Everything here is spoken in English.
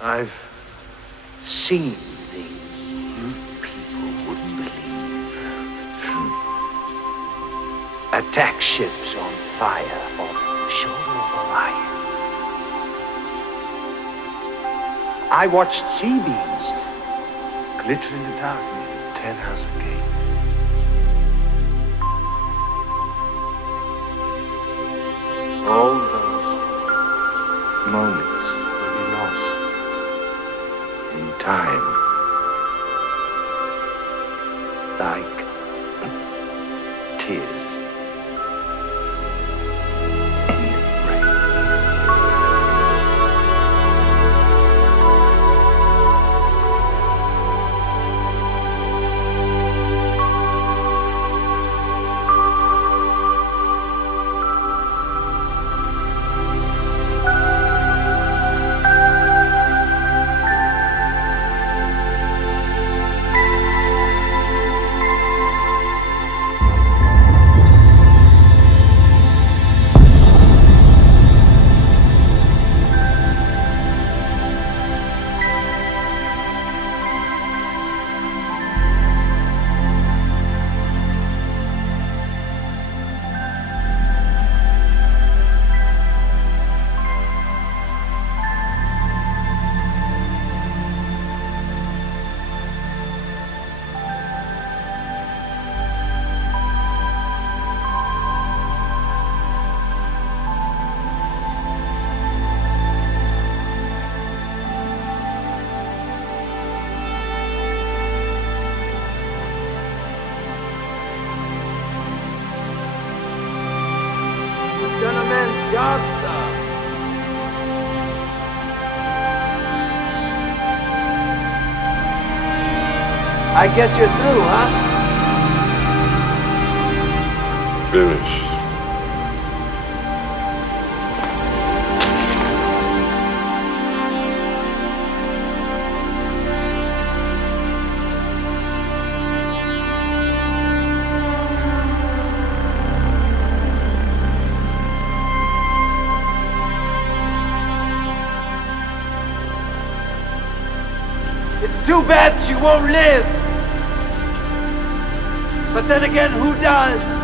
I've seen things you people wouldn't believe. Attack ships on fire off the shoulder of Orion. I watched C-beams glitter in the dark near the 10-house gate. All those moments will be lost in time, like tears in the rain. Done a man's job, sir. I guess you're through, huh? Finished. It's too bad she won't live. But then again, who does?